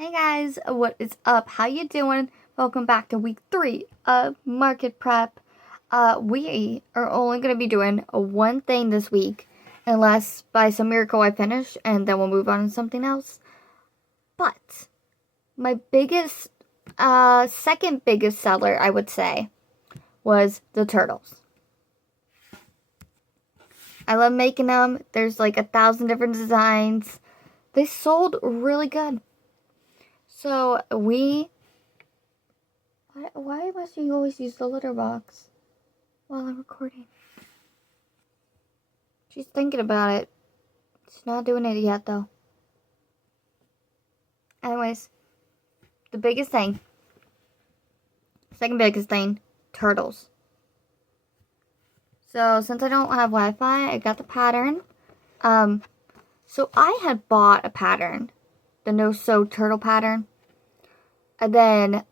Hey guys, what is up? How you doing? Welcome back to week 3 of market prep. We are only going to be doing one thing this week, unless by some miracle I finish, and then we'll move on to something else. But my biggest, second biggest seller, I would say, was the turtles. I love making them. There's like 1,000 different designs. They sold really good. So why must you always use the litter box while I'm recording? She's thinking about it. She's not doing it yet though. Anyways, the biggest thing, second biggest thing, turtles. So since I don't have Wi-Fi, I got the pattern. So I had bought a pattern, the no sew turtle pattern. And then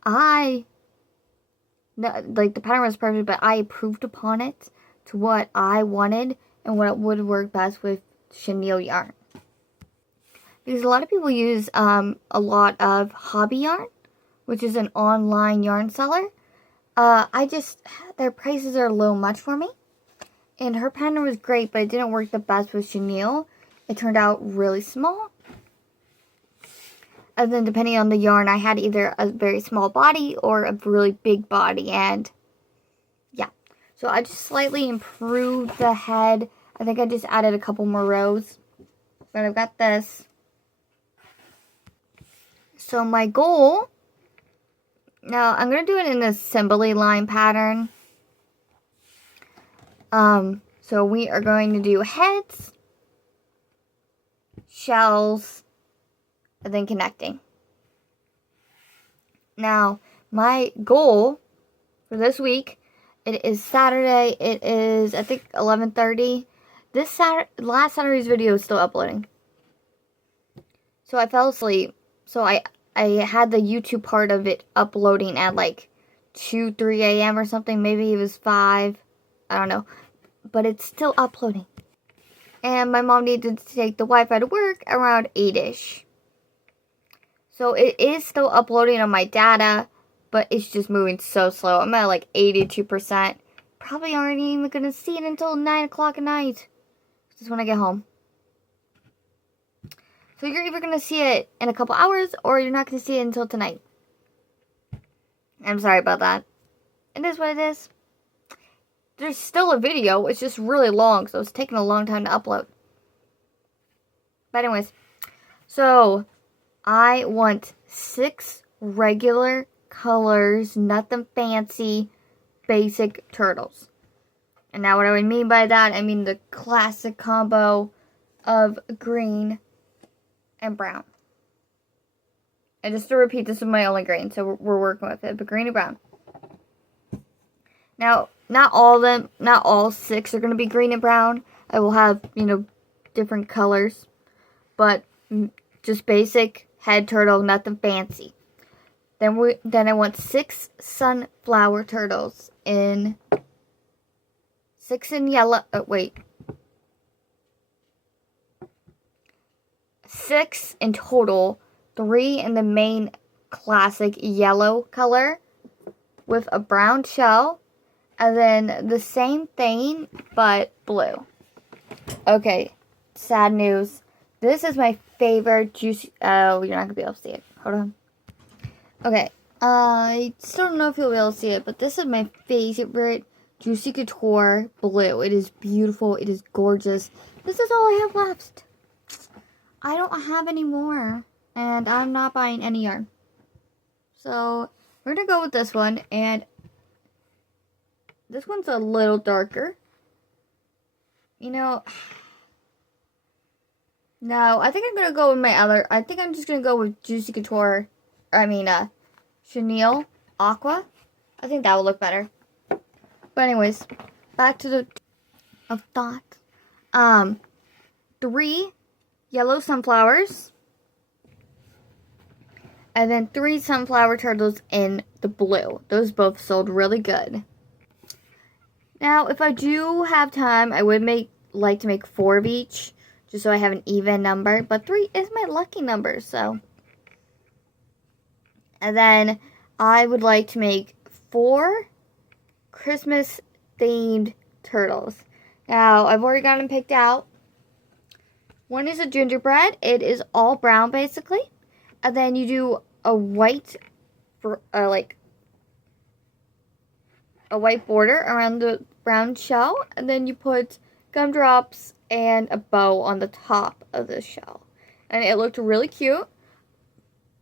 the pattern was perfect, but I improved upon it to what I wanted and what would work best with chenille yarn. Because a lot of people use a lot of Hobby Yarn, which is an online yarn seller. Their prices are a little much for me. And her pattern was great, but it didn't work the best with chenille. It turned out really small. And then depending on the yarn, I had either a very small body or a really big body. And yeah, so I just slightly improved the head. I think I just added a couple more rows. But I've got this. So my goal, now I'm going to do it in the assembly line pattern. So we are going to do heads, shells, and then connecting. Now, my goal for this week, it is Saturday. It is, I think, 11:30. Last Saturday's video is still uploading. So I fell asleep. So I had the YouTube part of it uploading at like 2, 3 a.m. or something. Maybe it was 5. I don't know. But it's still uploading. And my mom needed to take the Wi-Fi to work around 8-ish. So it is still uploading on my data, but it's just moving so slow. I'm at like 82%. Probably aren't even going to see it until 9 o'clock at night. Just when I get home. So you're either going to see it in a couple hours, or you're not going to see it until tonight. I'm sorry about that. It is what it is. There's still a video. It's just really long, so it's taking a long time to upload. But anyways, so I want 6 regular colors, nothing fancy, basic turtles. And now what I would mean by that, I mean the classic combo of green and brown. And just to repeat, this is my only green, so we're working with it, but green and brown. Now, not all 6 are going to be green and brown. I will have, different colors. But just basic head turtle, nothing fancy. Then I want 6 sunflower turtles in 6 in yellow. 6 in total. 3 in the main classic yellow color with a brown shell. And then the same thing, but blue. Okay, sad news. This is my favorite juicy... Oh, you're not going to be able to see it. Hold on. Okay, I still don't know if you'll be able to see it, but this is my favorite Juicy Couture blue. It is beautiful. It is gorgeous. This is all I have left. I don't have any more, and I'm not buying any yarn. So, we're going to go with this one, and this one's a little darker. No, I think I'm going to go with I think I'm just going to go with Juicy Couture. Chenille Aqua. I think that will look better. But anyways, back to the of thought. 3 yellow sunflowers. And then 3 sunflower turtles in the blue. Those both sold really good. Now, if I do have time, I would like to make 4 of each, just so I have an even number. But 3 is my lucky number, so And then I would like to make 4 Christmas themed turtles. Now, I've already got them picked out. One is a gingerbread. It is all brown, basically. And then you do a white, like a white border around the brown shell. And then you put gumdrops and a bow on the top of the shell. And it looked really cute.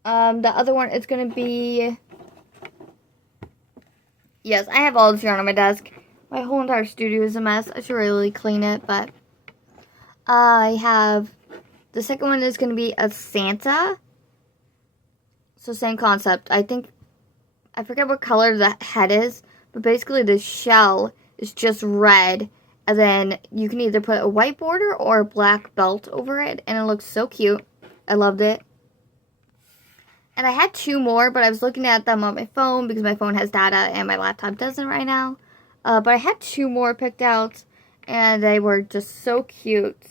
The other one is going to be... Yes, I have all this yarn on my desk. My whole entire studio is a mess. I should really clean it, but... I have... The second one is going to be a Santa. So same concept. I forget what color the head is, but basically the shell is just red. And then you can either put a white border or a black belt over it. And it looks so cute. I loved it. And I had 2 more, but I was looking at them on my phone because my phone has data and my laptop doesn't right now. But I had 2 more picked out, and they were just so cute.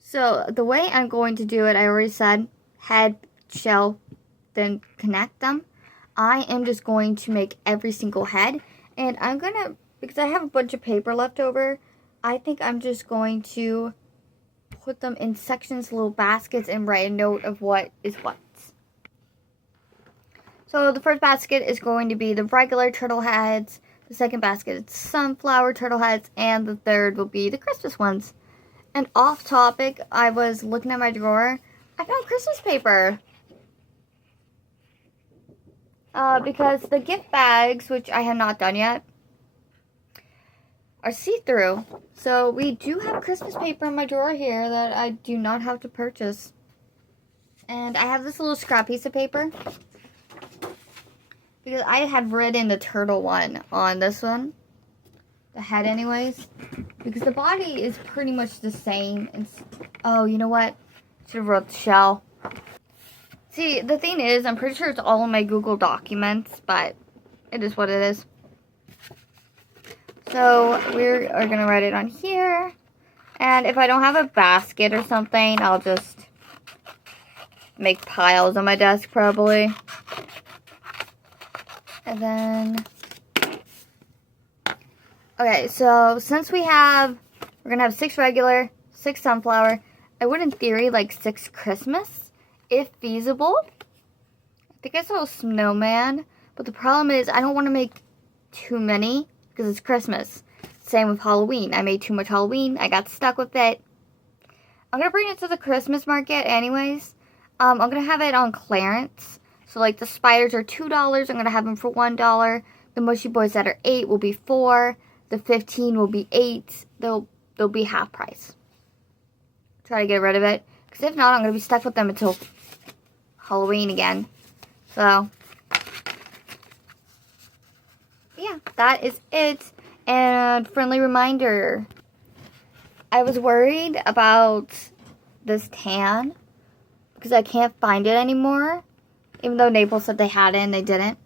So the way I'm going to do it, I already said, head, shell, then connect them. I am just going to make every single head. And I'm going to, because I have a bunch of paper left over, I think I'm just going to put them in sections, little baskets, and write a note of what is what. So the first basket is going to be the regular turtle heads. The second basket is sunflower turtle heads. And the third will be the Christmas ones. And off topic, I was looking at my drawer. I found Christmas paper. Because the gift bags, which I have not done yet, are see-through. So we do have Christmas paper in my drawer here that I do not have to purchase. And I have this little scrap piece of paper. Because I had written the turtle one on this one. The head anyways. Because the body is pretty much the same. Oh, you know what? Should have wrote the shell. See, the thing is, I'm pretty sure it's all in my Google Documents. But it is what it is. So, we are going to write it on here. And if I don't have a basket or something, I'll just make piles on my desk probably. And then, okay, so since we're going to have 6 regular, 6 sunflower, I would in theory like 6 Christmas, if feasible. I think I saw a snowman, but the problem is I don't want to make too many because it's Christmas. Same with Halloween. I made too much Halloween. I got stuck with it. I'm going to bring it to the Christmas market anyways. I'm going to have it on clearance. So, like, the spiders are $2. I'm going to have them for $1. The mushy boys that are 8 will be 4. The 15 will be 8. They'll be half price. Try to get rid of it. Because if not, I'm going to be stuck with them until Halloween again. So, yeah, that is it. And friendly reminder. I was worried about this tan. Because I can't find it anymore. Even though Naples said they had it and they didn't.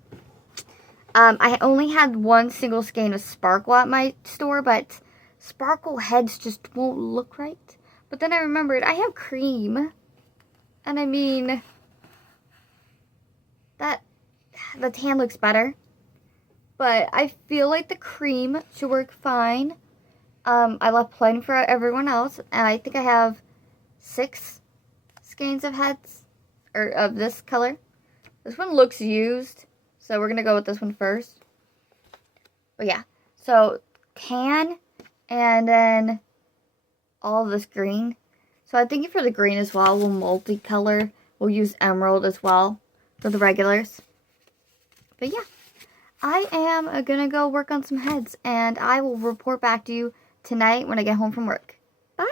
I only had 1 single skein of sparkle at my store, but sparkle heads just won't look right. But then I remembered I have cream. And I mean, the tan looks better. But I feel like the cream should work fine. I left plenty for everyone else. And I think I have 6 skeins of heads, or of this color. This one looks used, so we're going to go with this one first. But yeah, so tan, and then all of this green. So I think for the green as well, we'll multicolor. We'll use emerald as well for the regulars. But yeah, I am going to go work on some heads, and I will report back to you tonight when I get home from work. Bye!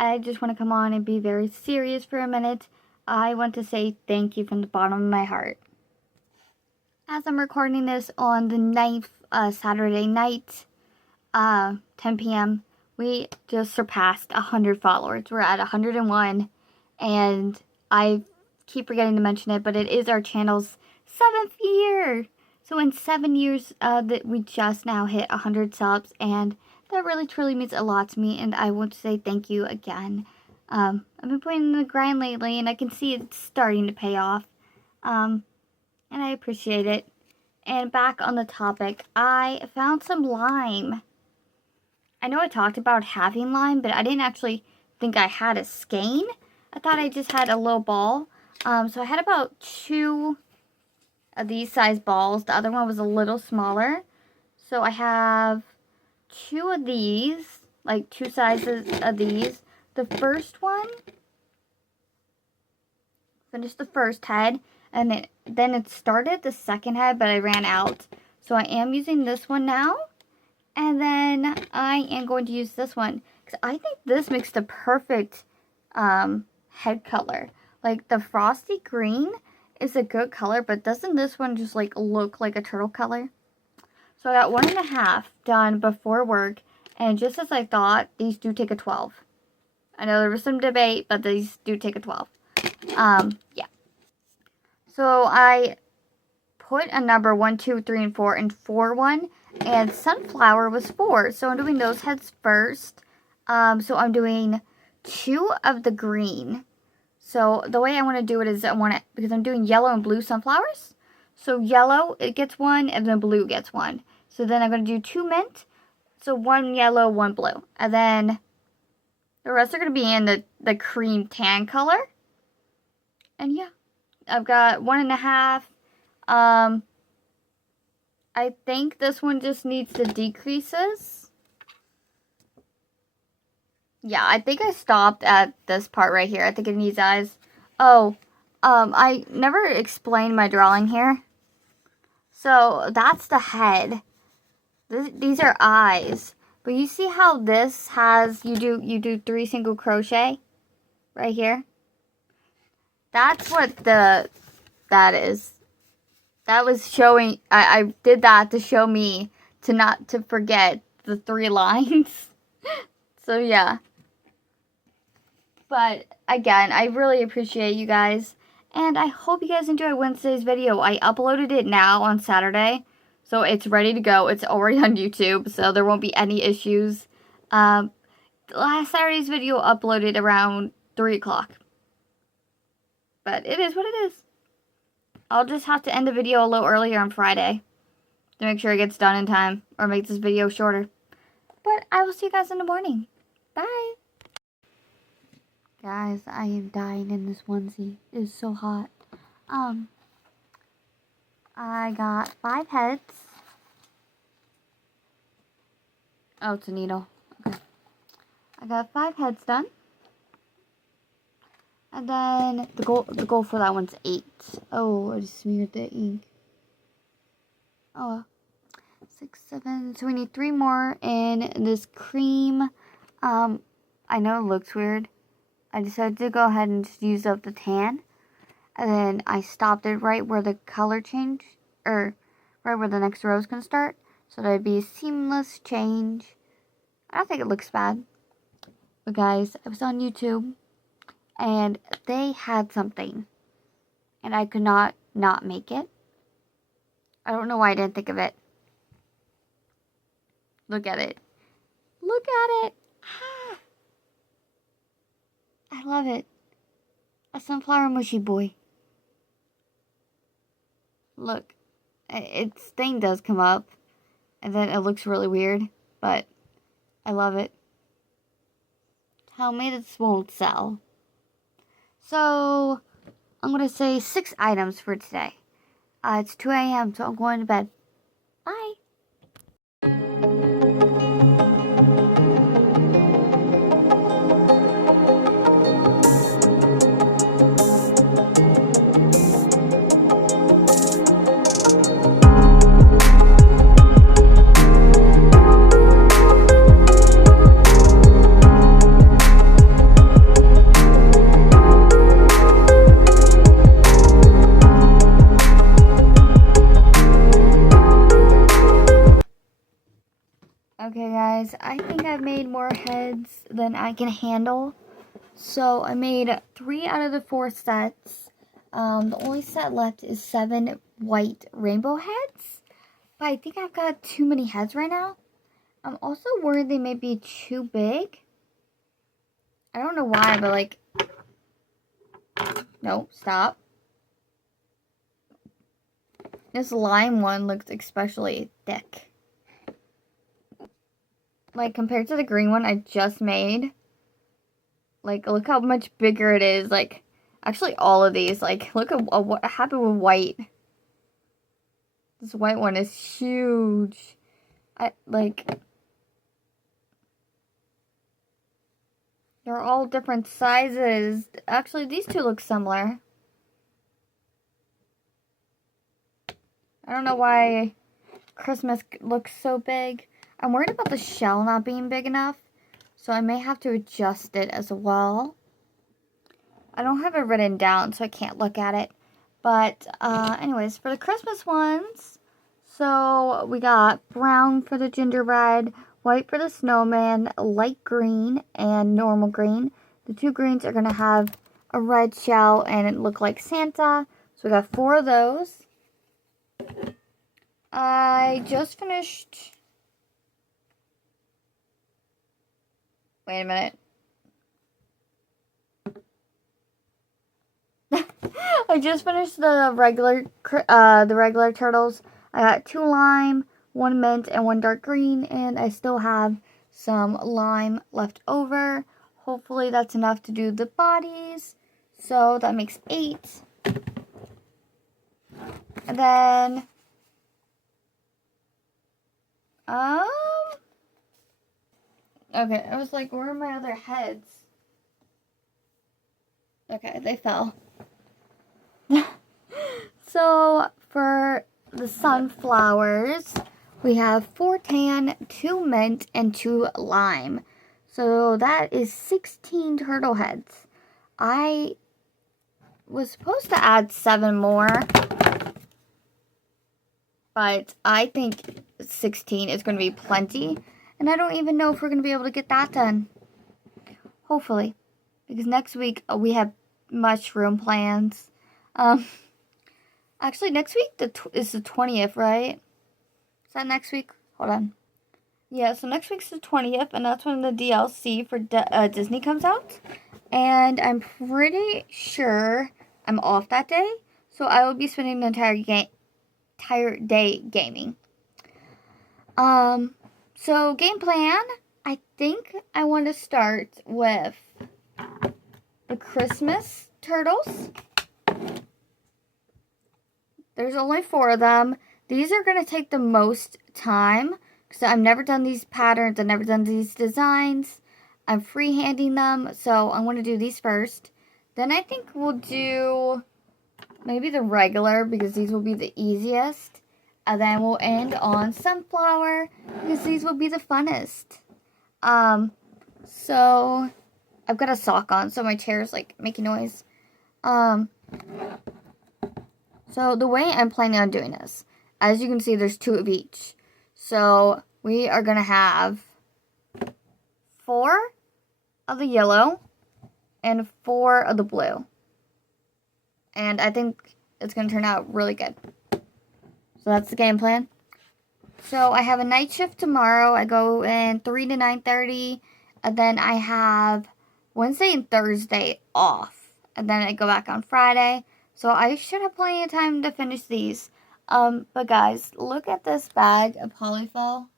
I just want to come on and be very serious for a minute. I want to say thank you from the bottom of my heart. As I'm recording this on the 9th, Saturday night, 10 p.m., we just surpassed 100 followers. We're at 101, and I keep forgetting to mention it, but it is our channel's 7th year. So in 7 years, that we just now hit 100 subs, and that really truly means a lot to me, and I want to say thank you again. I've been putting in the grind lately, and I can see it's starting to pay off, and I appreciate it. And back on the topic, I found some lime. I know I talked about having lime, but I didn't actually think I had a skein. I thought I just had a little ball. So I had about 2 of these size balls. The other one was a little smaller. So I have 2 of these, like 2 sizes of these. The first one, finished the first head, and then it started the second head, but I ran out. So I am using this one now, and then I am going to use this one, because I think this makes the perfect head color. Like, the frosty green is a good color, but doesn't this one just like look like a turtle color? So I got 1.5 done before work, and just as I thought, these do take a 12. I know there was some debate, but these do take a 12. Yeah. So I put a number 1, 2, 3, and 4 in 4-1, and sunflower was 4. So I'm doing those heads first. So I'm doing 2 of the green. So the way I want to do it is because I'm doing yellow and blue sunflowers. So yellow, it gets 1, and then blue gets 1. So then I'm going to do 2 mint. So 1 yellow, 1 blue. And then the rest are going to be in the cream tan color. And yeah, I've got 1.5. I think this one just needs the decreases. Yeah, I think I stopped at this part right here. I think it needs eyes. Oh, I never explained my drawing here. So that's the head. These are eyes. But you see how this has, you do 3 single crochet right here? That's what that is. That was showing, I did that to show me not to forget the 3 lines. So yeah. But again, I really appreciate you guys. And I hope you guys enjoyed Wednesday's video. I uploaded it now on Saturday. So it's ready to go. It's already on YouTube. So there won't be any issues. Last Saturday's video uploaded around 3 o'clock. But it is what it is. I'll just have to end the video a little earlier on Friday to make sure it gets done in time, or make this video shorter. But I will see you guys in the morning. Bye. Guys, I am dying in this onesie. It is so hot. I got 5 heads. Oh, it's a needle. Okay. I got 5 heads done. And then the goal for that one's 8. Oh, I just smeared the ink. Oh, 6, 7. So we need 3 more in this cream. I know it looks weird. I decided to go ahead and just use up the tan. And then I stopped it right where the color change, or right where the next row is going to start. So that it'd be a seamless change. I don't think it looks bad. But guys, I was on YouTube, and they had something, and I could not make it. I don't know why I didn't think of it. Look at it. Look at it. Ah. I love it. A sunflower mushy boy. Look. Its thing does come up, and then it looks really weird, but I love it. Tell me this won't sell. So, I'm going to say 6 items for today. It's 2 a.m., so I'm going to bed. Bye. guys, I think I've made more heads than I can handle. So I made 3 out of the 4 sets. The only set left is 7 white rainbow heads. But I think I've got too many heads right now. I'm also worried they may be too big. I don't know why, but like... No, stop. This lime one looks especially thick. Like, compared to the green one I just made. Like, look how much bigger it is. Like, actually all of these. Like, look at what happened with white. This white one is huge. They're all different sizes. Actually, these two look similar. I don't know why Christmas looks so big. I'm worried about the shell not being big enough, so I may have to adjust it as well. I don't have it written down, so I can't look at it. But anyways, for the Christmas ones, so we got brown for the gingerbread, white for the snowman, light green, and normal green. The 2 greens are going to have a red shell and it look like Santa. So we got 4 of those. I just finished... Wait a minute. I just finished the regular turtles. I got 2 lime, 1 mint, and 1 dark green, and I still have some lime left over. Hopefully that's enough to do the bodies. So that makes 8. And then okay, I was like, where are my other heads? Okay, they fell. So for the sunflowers, we have 4 tan, 2 mint, and 2 lime. So that is 16 turtle heads. I was supposed to add 7 more, but I think 16 is going to be plenty. And I don't even know if we're going to be able to get that done. Hopefully. Because next week we have mushroom plans. Actually, next week is the 20th, right? Is that next week? Hold on. Yeah, so next week's the 20th, and that's when the DLC for Disney comes out. And I'm pretty sure I'm off that day, so I will be spending the entire day gaming. So game plan, I think I want to start with the Christmas turtles. There's only 4 of them. These are going to take the most time because I've never done these patterns. I've never done these designs. I'm freehanding them, so I'm going to do these first. Then I think we'll do maybe the regular because these will be the easiest. And then we'll end on sunflower because these will be the funnest. So I've got a sock on, so my chair's like making noise. So the way I'm planning on doing this, as you can see, there's 2 of each. So we are going to have 4 of the yellow and 4 of the blue. And I think it's going to turn out really good. So that's the game plan. So I have a night shift tomorrow. I go in 3 to 9:30. And then I have Wednesday and Thursday off. And then I go back on Friday. So I should have plenty of time to finish these. But guys, look at this bag of polyfill.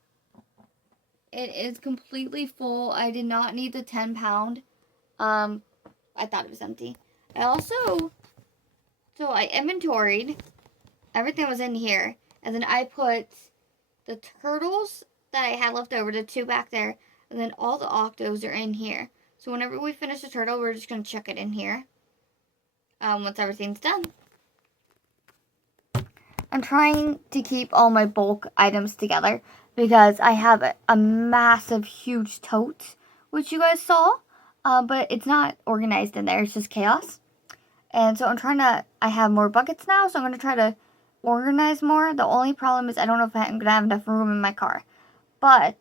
It is completely full. I did not need the 10-pound. I thought it was empty. So I inventoried. Everything was in here. And then I put the turtles that I had left over, the 2 back there. And then all the octos are in here. So whenever we finish the turtle, we're just going to chuck it in here. Once everything's done. I'm trying to keep all my bulk items together. Because I have a massive, huge tote. Which you guys saw. But it's not organized in there. It's just chaos. And so I have more buckets now. So I'm going to try to organize more. The only problem is I don't know if I'm going to have enough room in my car. But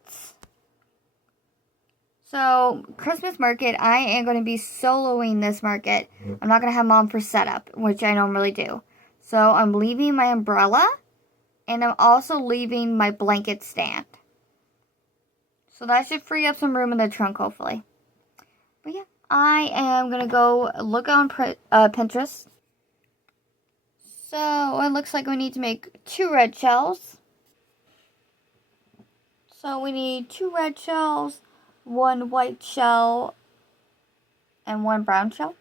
So, Christmas market, I am going to be soloing this market. I'm not going to have Mom for setup, which I normally do. So, I'm leaving my umbrella, and I'm also leaving my blanket stand. So, that should free up some room in the trunk, hopefully. But yeah, I am going to go look on Pinterest. So, it looks like we need to make 2 red shells. So, we need 2 red shells, 1 white shell, and 1 brown shell.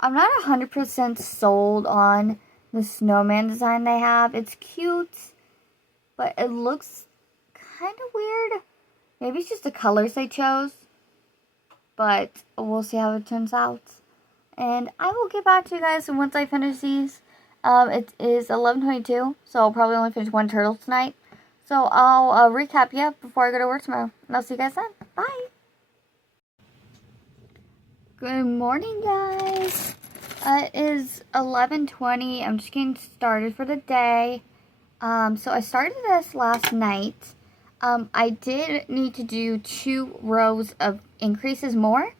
I'm not 100% sold on the snowman design they have. It's cute, but it looks kind of weird. Maybe it's just the colors they chose, but we'll see how it turns out. And I will get back to you guys once I finish these. It is 11:22, so I'll probably only finish 1 turtle tonight. So I'll recap you before I go to work tomorrow. And I'll see you guys then. Bye! Good morning, guys. It is 11:20. I'm just getting started for the day. So I started this last night. I did need to do 2 rows of increases more.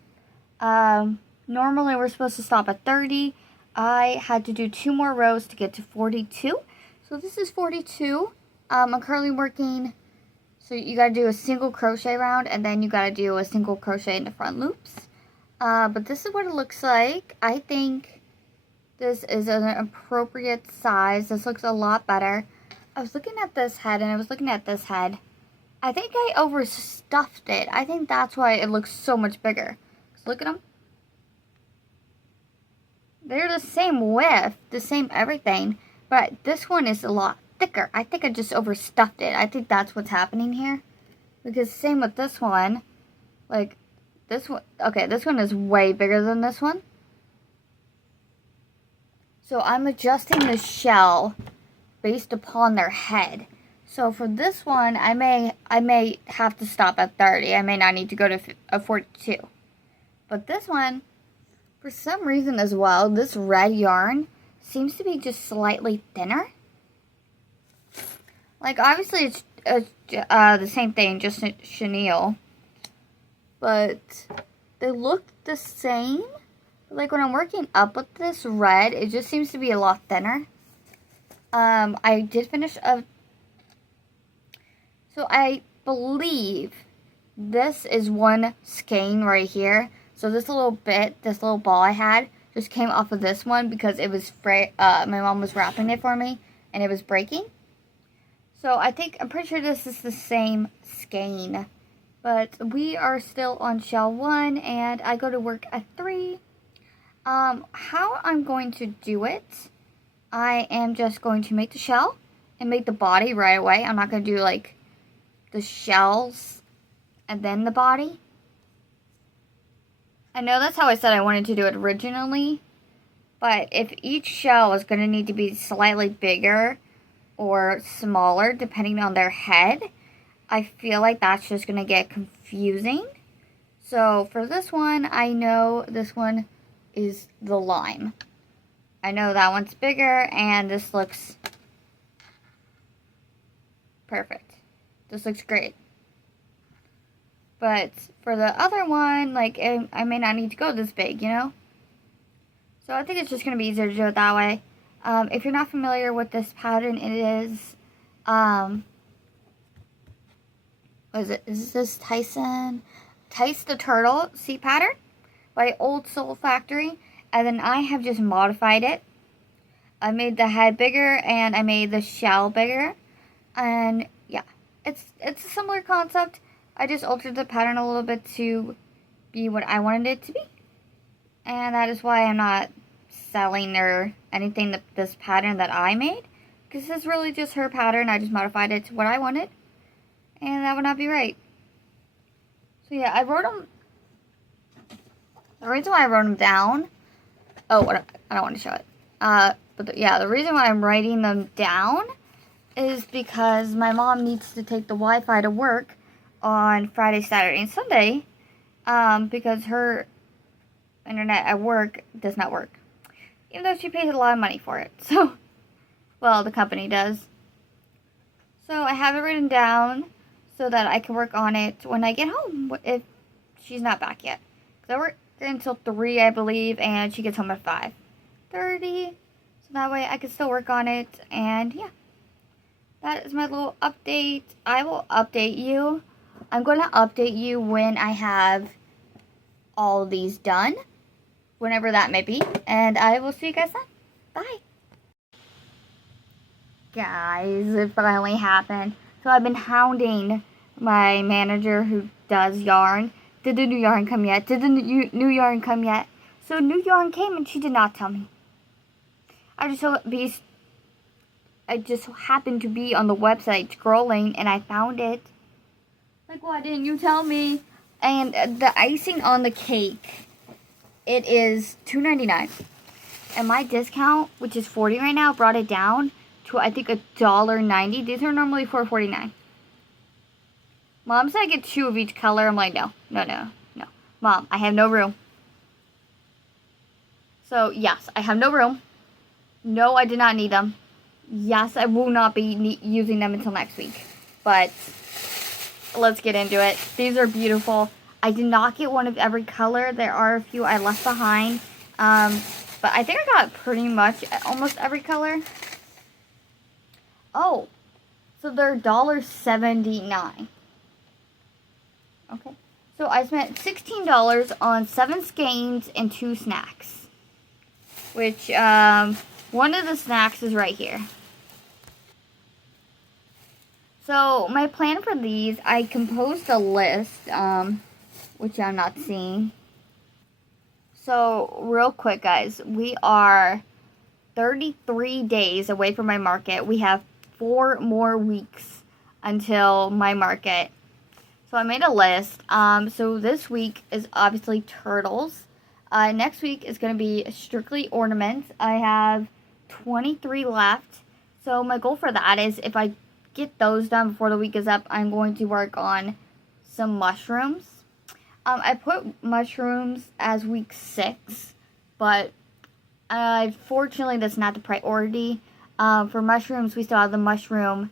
Normally we're supposed to stop at 30. I had to do 2 more rows to get to 42. So this is 42. I'm currently working, so you gotta do a single crochet round, and then you gotta do a single crochet in the front loops. But this is what it looks like. I think this is an appropriate size. This looks a lot better. I was looking at this head, and I was looking at this head. I think I overstuffed it. I think that's why it looks so much bigger. So look at them. They're the same width, the same everything, but this one is a lot thicker. I think I just overstuffed it. I think that's what's happening here. Because same with this one. Like, this one, okay, this one is way bigger than this one. So I'm adjusting the shell based upon their head. So for this one, I may have to stop at 30. I may not need to go to 42. But this one, for some reason as well, this red yarn seems to be just slightly thinner. Like, obviously it's the same thing, just chenille. But they look the same. Like, when I'm working up with this red, it just seems to be a lot thinner. I did finish so I believe this is 1 skein right here. So this little ball I had, just came off of this one because it was my mom was wrapping it for me, and it was breaking. So I'm pretty sure this is the same skein. But we are still on shell 1, and I go to work at 3. How I'm going to do it, I am just going to make the shell and make the body right away. I'm not going to do, like, the shells and then the body. I know that's how I said I wanted to do it originally, but if each shell is going to need to be slightly bigger or smaller depending on their head, I feel like that's just going to get confusing. So for this one, I know this one is the lime. I know that one's bigger, and this looks perfect. This looks great. But for the other one, like, I may not need to go this big, you know? So I think it's just going to be easier to do it that way. If you're not familiar with this pattern, it is, what is it? Is this Tice the Turtle C pattern by Old Soul Factory. And then I have just modified it. I made the head bigger, and I made the shell bigger. And yeah, it's a similar concept. I just altered the pattern a little bit to be what I wanted it to be. And that is why I'm not selling or anything this pattern that I made. Because this is really just her pattern. I just modified it to what I wanted. And that would not be right. So yeah, I wrote them. The reason why I wrote them down. Oh, I don't want to show it. The reason why I'm writing them down is because my mom needs to take the Wi-Fi to work on Friday, Saturday, and Sunday, because her internet at work does not work, even though she pays a lot of money for it. So, well, the company does. So I have it written down so that I can work on it when I get home, if she's not back yet. Because I work until 3, I believe, and she gets home at 5:30. So that way I can still work on it. And yeah, that is my little update. I will update you. I'm going to update you when I have all of these done, whenever that may be. And I will see you guys then. Bye. Guys, it finally happened. So I've been hounding my manager who does yarn. Did the new yarn come yet? Did the new yarn come yet? So new yarn came and she did not tell me. I just happened to be on the website scrolling and I found it. Like, why didn't you tell me? And the icing on the cake, it is $2.99. And my discount, which is $40 right now, brought it down to, I think, $1.90. These are normally $4.49. Mom said I get 2 of each color. I'm like, no. Mom, I have no room. So, yes, I have no room. No, I did not need them. Yes, I will not be using them until next week. But let's get into it. These are beautiful. I did not get one of every color. There are a few I left behind. But I think I got pretty much almost every color. Oh, so they're $1.79. Okay. So I spent $16 on 7 skeins and 2 snacks. Which, one of the snacks is right here. So my plan for these, I composed a list, which I'm not seeing. So real quick, guys, we are 33 days away from my market. We have 4 more weeks until my market. So I made a list. So this week is obviously turtles. Next week is going to be strictly ornaments. I have 23 left. So my goal for that is if I get those done before the week is up, I'm going to work on some mushrooms. I put mushrooms as week 6, but fortunately that's not the priority. For mushrooms, we still have the mushroom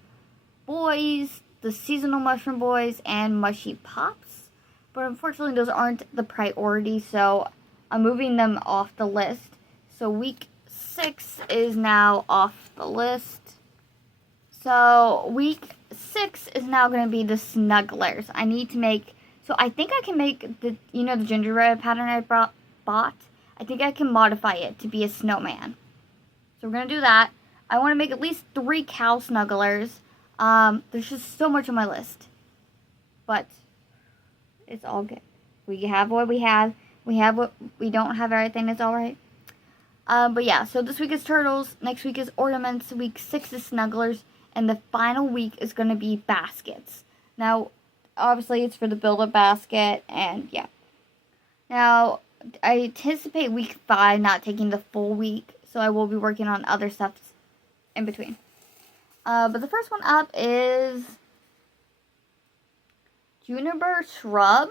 boys, the seasonal mushroom boys, and mushy pops. But unfortunately, those aren't the priority, so I'm moving them off the list. So week 6 is now off the list. So week 6 is now going to be the snugglers. I need to make, so I think I can make the, the gingerbread pattern I bought. I think I can modify it to be a snowman. So we're going to do that. I want to make at least 3 cow snugglers. There's just so much on my list. But it's all good. We have what we have. We have what we don't have. Everything is all right. But yeah, so this week is turtles. Next week is ornaments. Week 6 is snugglers. And the final week is going to be baskets. Now, obviously, it's for the build-up basket. And yeah. Now, I anticipate week 5 not taking the full week. So I will be working on other stuff in between. But the first one up is Juniper Shrub.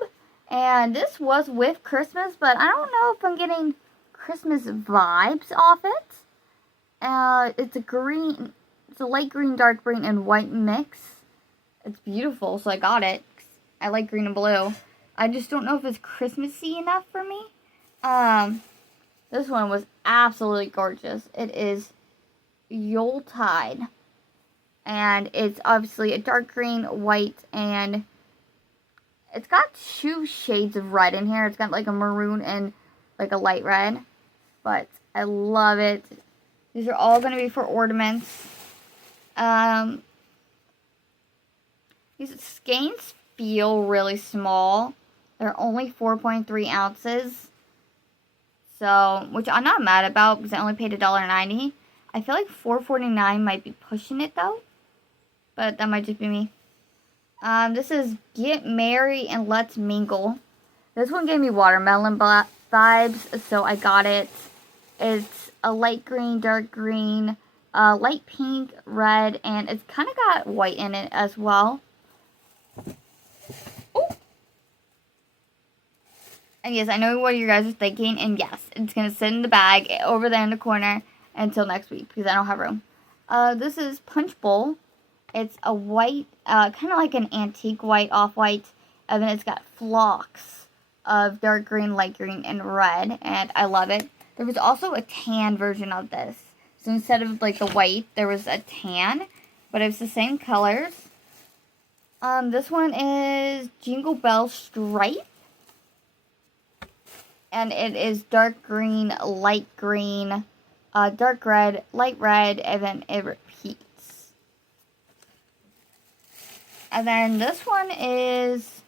And this was with Christmas, but I don't know if I'm getting Christmas vibes off it. It's a green, it's a light green, dark green, and white mix. It's beautiful, so I got it. I like green and blue. I just don't know if it's Christmassy enough for me. This one was absolutely gorgeous. It is Yuletide. And it's obviously a dark green, white, and it's got 2 shades of red in here. It's got like a maroon and like a light red. But I love it. These are all going to be for ornaments. These skeins feel really small. They're only 4.3 ounces. So, which I'm not mad about because I only paid $1.90. I feel like $4.49 might be pushing it though. But that might just be me. This is Get Merry and Let's Mingle. This one gave me watermelon vibes, so I got it. It's a light green, dark green, light pink, red, and it's kind of got white in it as well. Ooh. And yes, I know what you guys are thinking, and yes, it's going to sit in the bag over there in the corner until next week because I don't have room. This is Punch Bowl. It's a white, kind of like an antique white, off-white, and then it's got flocks of dark green, light green, and red, and I love it. There was also a tan version of this. So instead of like the white, there was a tan, but it's the same colors. This one is Jingle Bell Stripe. And it is dark green, dark red, light red, and then it repeats. And then this one is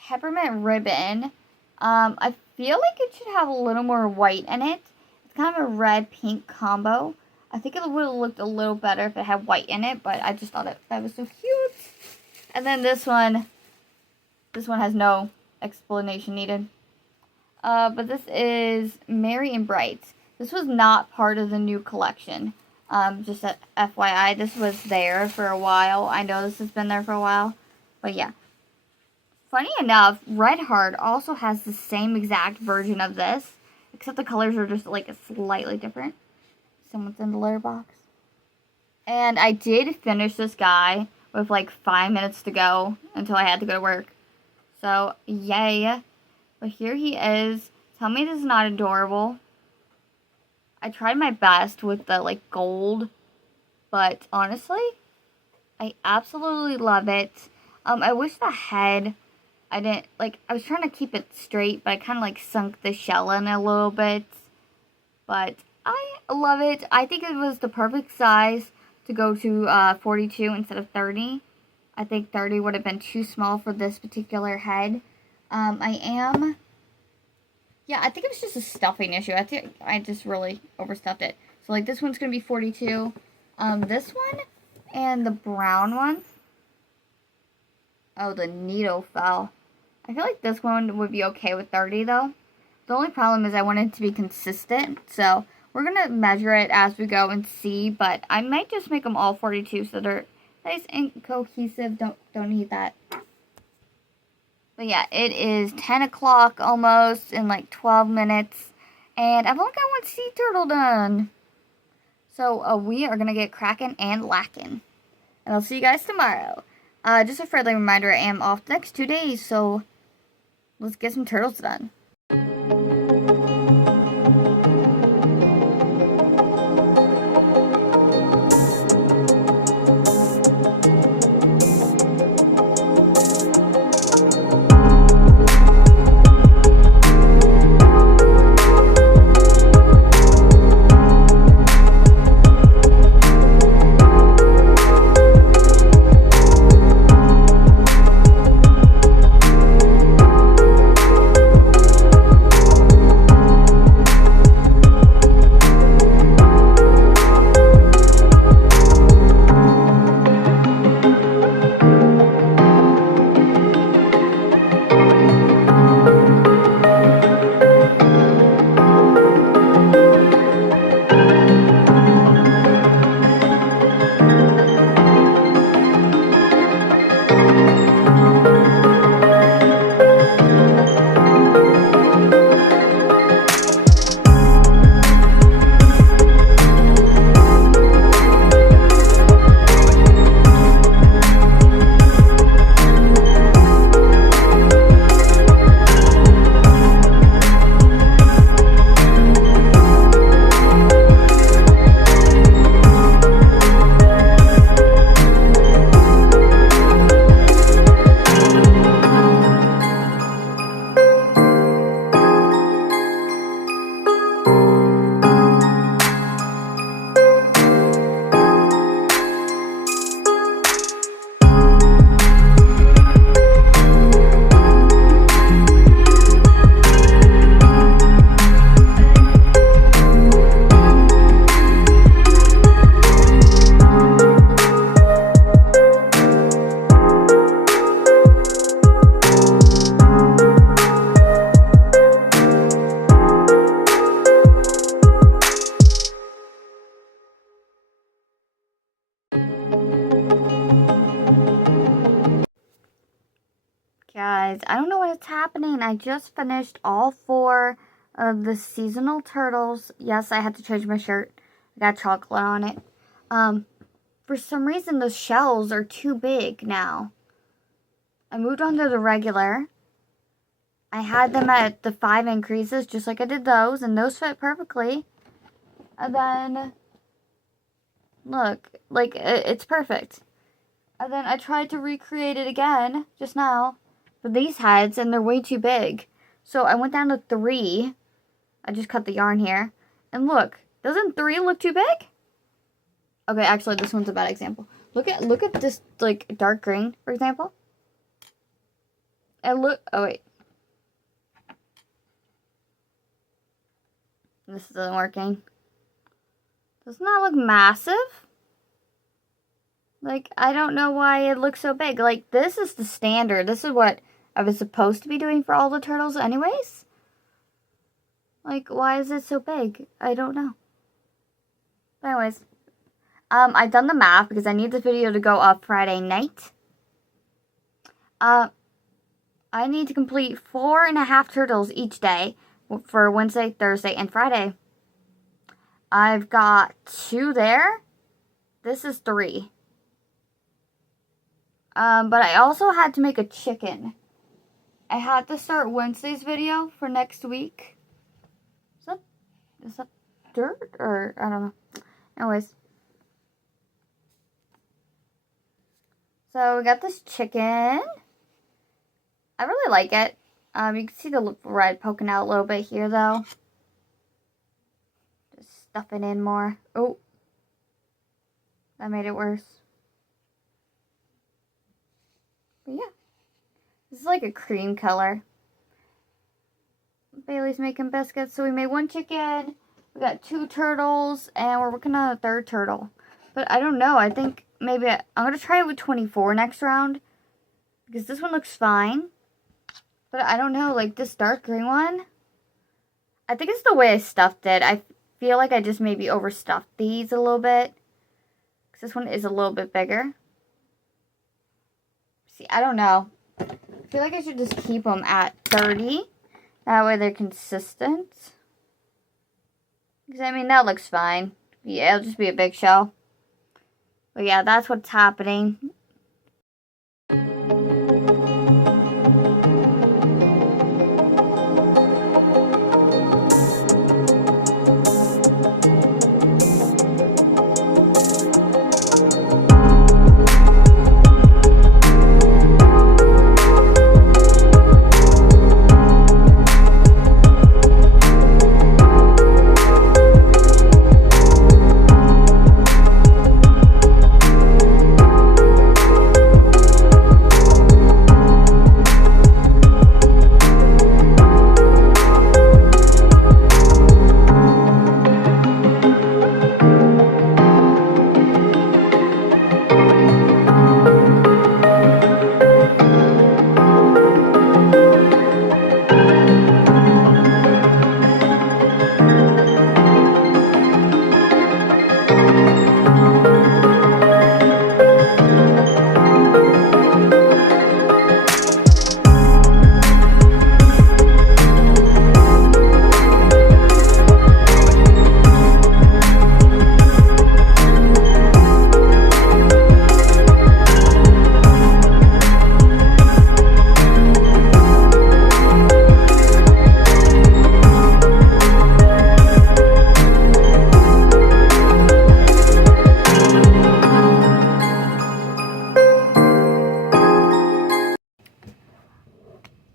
Peppermint Ribbon. I feel like it should have a little more white in it. It's kind of a red-pink combo. I think it would have looked a little better if it had white in it, but I just thought that was so cute. And then this one has no explanation needed. But this is Merry and Bright. This was not part of the new collection. Just a FYI, this was there for a while. I know this has been there for a while. But yeah. Funny enough, Red Heart also has the same exact version of this. Except the colors are just like slightly different. Someone's in the litter box. And I did finish this guy with like 5 minutes to go until I had to go to work. So, yay. But here he is. Tell me this is not adorable. I tried my best with the like gold, but honestly, I absolutely love it. I wish the head, I was trying to keep it straight, but I kind of like sunk the shell in a little bit. But I love it. I think it was the perfect size to go to 42 instead of 30. I think 30 would have been too small for this particular head. Yeah, I think it was just a stuffing issue. I think I just really overstuffed it. So, like, this one's going to be 42. This one and the brown one. Oh, the needle fell. I feel like this one would be okay with 30, though. The only problem is I want it to be consistent. So, we're going to measure it as we go and see. But I might just make them all 42 so they're nice and cohesive. Don't need that. But yeah, it is 10 o'clock almost in like 12 minutes. And I've only got one sea turtle done. So we are going to get cracking and lacking. And I'll see you guys tomorrow. Just a friendly reminder, I am off the next 2 days. So let's get some turtles done. Guys, I don't know what's happening. I just finished all 4 of the seasonal turtles. Yes, I had to change my shirt. I got chocolate on it. For some reason, the shells are too big now. I moved on to the regular. I had them at the 5 increases, just like I did those, and those fit perfectly. And then, look, like, it's perfect. And then I tried to recreate it again, just now, for these heads, and they're way too big. So I went down to 3. I just cut the yarn here. And look, doesn't 3 look too big? Okay, actually, this one's a bad example. Look at this, like, dark green, for example. And look, oh wait. This isn't working. Doesn't that look massive? Like, I don't know why it looks so big. Like, this is the standard. This is what I was supposed to be doing for all the turtles anyways. Like, why is it so big? I don't know. But anyways, I've done the math because I need this video to go up Friday night. I need to complete 4.5 turtles each day for Wednesday, Thursday, and Friday. I've got 2 there. This is 3. But I also had to make a chicken. I had to start Wednesday's video for next week. Is that dirt? Or, I don't know. Anyways. So, we got this chicken. I really like it. You can see the red poking out a little bit here, though. Just stuff it in more. Oh. That made it worse. But yeah. This is like a cream color. Bailey's making biscuits. So we made 1 chicken. We got 2 turtles. And we're working on a 3rd turtle. But I don't know. I think maybe I'm going to try it with 24 next round. Because this one looks fine. But I don't know, like this dark green one, I think it's the way I stuffed it. I feel like I just maybe overstuffed these a little bit. Because this one is a little bit bigger. See, I don't know. I feel like I should just keep them at 30. That way they're consistent. Because, I mean, that looks fine. Yeah, it'll just be a big shell. But yeah, that's what's happening.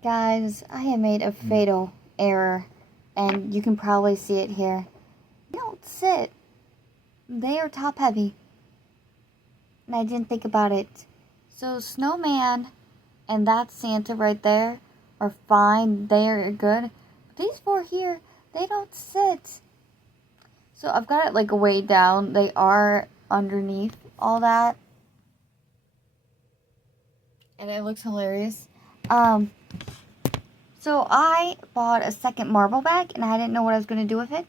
Guys, I have made a fatal error, and you can probably see it here. They don't sit. They are top heavy. And I didn't think about it. So Snowman and that Santa right there are fine. They are good. But these 4 here, they don't sit. So I've got it like way down. They are underneath all that. And it looks hilarious. So I bought a second marble bag, and I didn't know what I was going to do with it.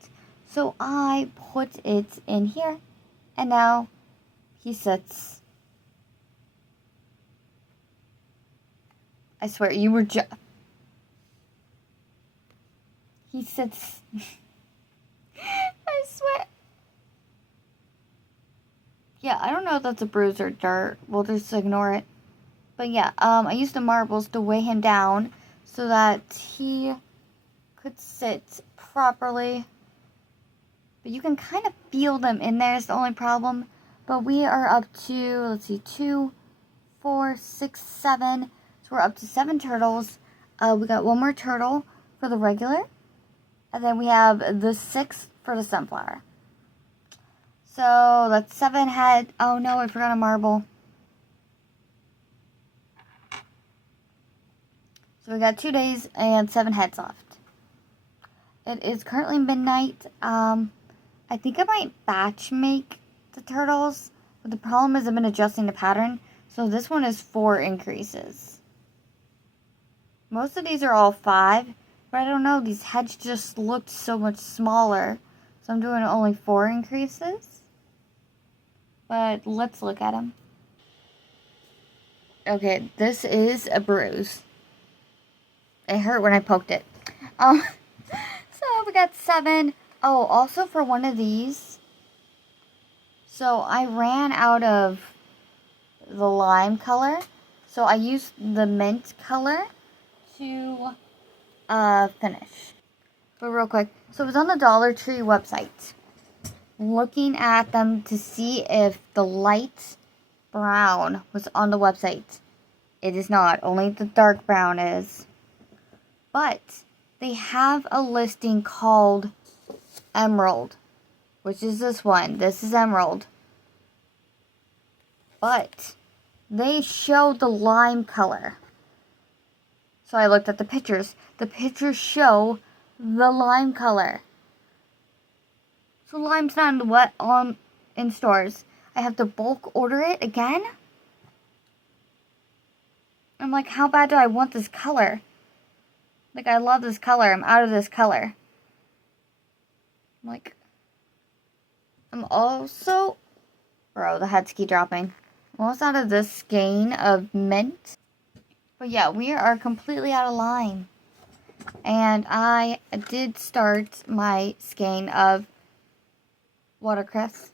So I put it in here, and now he sits. I swear, you were just... He sits... I swear. Yeah, I don't know if that's a bruise or dirt. We'll just ignore it. But yeah, I used the marbles to weigh him down so that he could sit properly. But you can kind of feel them in there is the only problem. But we are up to, let's see, 2, 4, 6, 7. So we're up to 7 turtles. We got one more turtle for the regular. And then we have the 6th for the sunflower. So that's 7 head. Oh no, I forgot a marble. So we got 2 days and 7 heads left. It is currently midnight. I think I might batch make the turtles. But the problem is I've been adjusting the pattern. So this one is 4 increases. Most of these are all 5. But I don't know, these heads just looked so much smaller. So I'm doing only 4 increases. But let's look at them. Okay, this is a bruise. It hurt when I poked it. So we got 7. Oh, also for one of these. So I ran out of the lime color. So I used the mint color to finish. But real quick, so it was on the Dollar Tree website. Looking at them to see if the light brown was on the website. It is not. Only the dark brown is. But they have a listing called Emerald, which is this one. This is Emerald. But they show the lime color. So I looked at the pictures. The pictures show the lime color. So lime's not in stores. I have to bulk order it again? I'm like, how bad do I want this color? Like, I love this color. I'm out of this color. Like, I'm also... Bro, the heads keep dropping. I'm almost out of this skein of mint. But yeah, we are completely out of lime. And I did start my skein of watercress.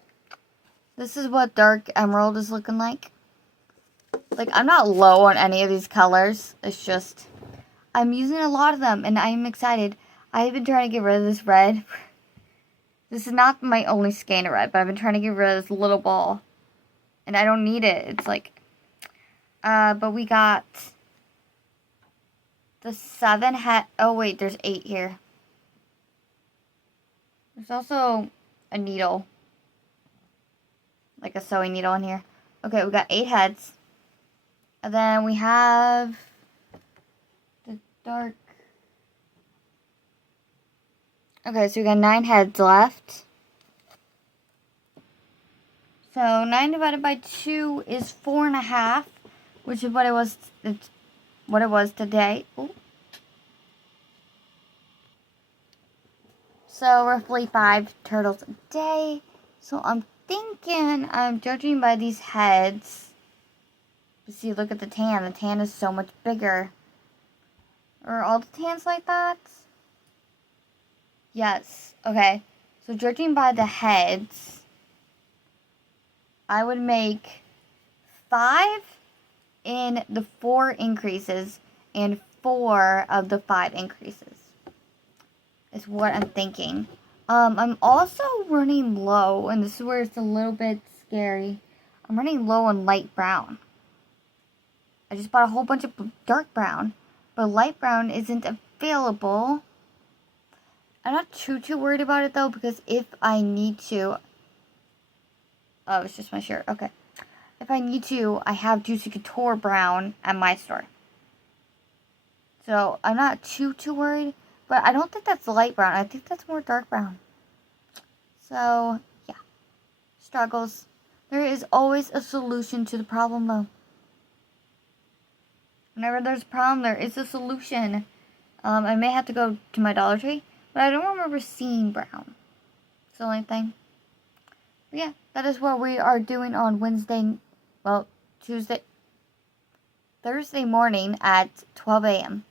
This is what dark emerald is looking like. Like, I'm not low on any of these colors. It's just, I'm using a lot of them, and I'm excited. I've been trying to get rid of this red. This is not my only skein of red, but I've been trying to get rid of this little ball. And I don't need it. It's like, but we got the 7 head. Oh, wait, there's 8 here. There's also a needle. Like a sewing needle in here. Okay, we got 8 heads. And then we have the dark. Okay, so we got 9 heads left. So 9 divided by 2 is 4.5, which is what it was. It's what it was today. Ooh. So roughly 5 turtles a day. So I'm thinking, I'm judging by these heads. See, look at the tan. The tan is so much bigger. Are all the tans like that? Yes. Okay. So judging by the heads, I would make 5 in the 4 increases and 4 of the 5 increases. Is what I'm thinking. I'm also running low, and this is where it's a little bit scary. I'm running low on light brown. I just bought a whole bunch of dark brown, but light brown isn't available. I'm not too worried about it though, because if I need to... Oh, it's just my shirt. Okay. If I need to, I have Juicy Couture brown at my store. So, I'm not too worried, but I don't think that's light brown. I think that's more dark brown. So, yeah. Struggles. There is always a solution to the problem though. Whenever there's a problem, there is a solution. I may have to go to my Dollar Tree, but I don't remember seeing brown. It's the only thing. But yeah, that is what we are doing on Thursday morning at 12 a.m.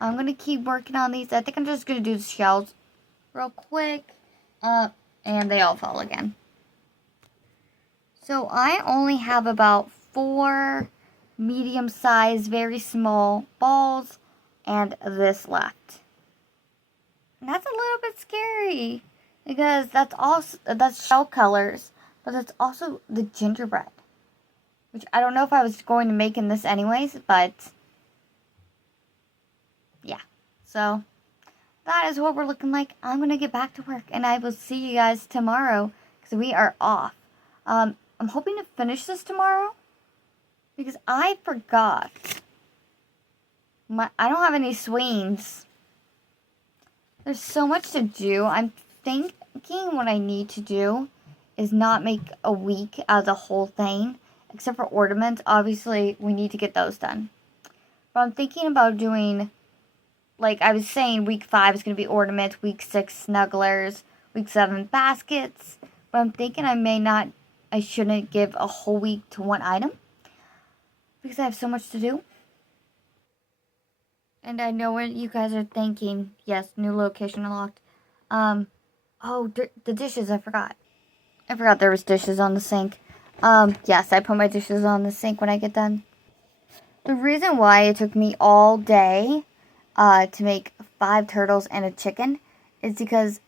I'm going to keep working on these. I think I'm just going to do the shells real quick. And they all fall again. So I only have about 4 medium-sized, very small balls and this left. And that's a little bit scary because that's shell colors, but that's also the gingerbread, which I don't know if I was going to make in this anyways, but yeah. So that is what we're looking like. I'm gonna get back to work, and I will see you guys tomorrow because we are off. I'm hoping to finish this tomorrow because I forgot. I don't have any swings. There's so much to do. I'm thinking what I need to do is not make a week out of the whole thing, except for ornaments. Obviously, we need to get those done. But I'm thinking about doing, like I was saying, week 5 is going to be ornaments, week 6 snugglers, week 7 baskets. But I'm thinking I shouldn't give a whole week to one item because I have so much to do. And I know what you guys are thinking. Yes, new location unlocked. Oh, the dishes, I forgot. I forgot there was dishes on the sink. Yes, I put my dishes on the sink when I get done. The reason why it took me all day to make 5 turtles and a chicken is because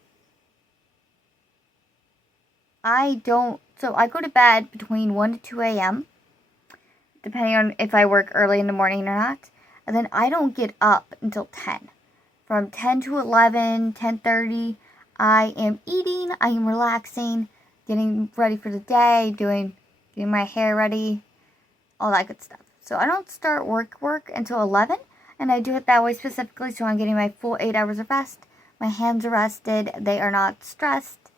I go to bed between 1 to 2 a.m., depending on if I work early in the morning or not. And then I don't get up until 10. From 10 to 11, 10:30, I am eating, I am relaxing, getting ready for the day, getting my hair ready, all that good stuff. So I don't start work until 11, and I do it that way specifically so I'm getting my full 8 hours of rest. My hands are rested, they are not stressed.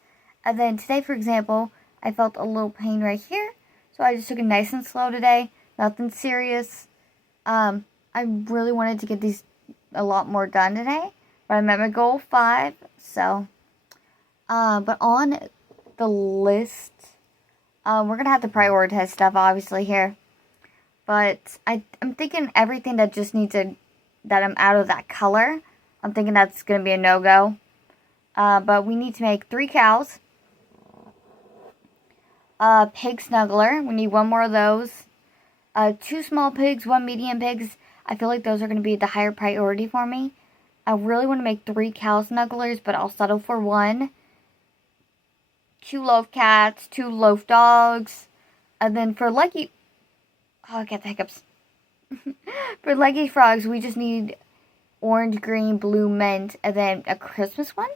And then today, for example, I felt a little pain right here, so I just took it nice and slow today, nothing serious. I really wanted to get these a lot more done today, but I'm at my goal 5, so, but on the list, we're going to have to prioritize stuff, obviously, here, but I'm thinking everything that just needs that I'm out of that color, I'm thinking that's going to be a no-go, but we need to make 3 cows, pig snuggler, we need 1 more of those, 2 small pigs, 1 medium pigs. I feel like those are going to be the higher priority for me. I really want to make 3 cow snugglers, but I'll settle for 1. 2 loaf cats, 2 loaf dogs. And then for Lucky... Oh, I get the hiccups. For Lucky Frogs, we just need orange, green, blue, mint, and then a Christmas one.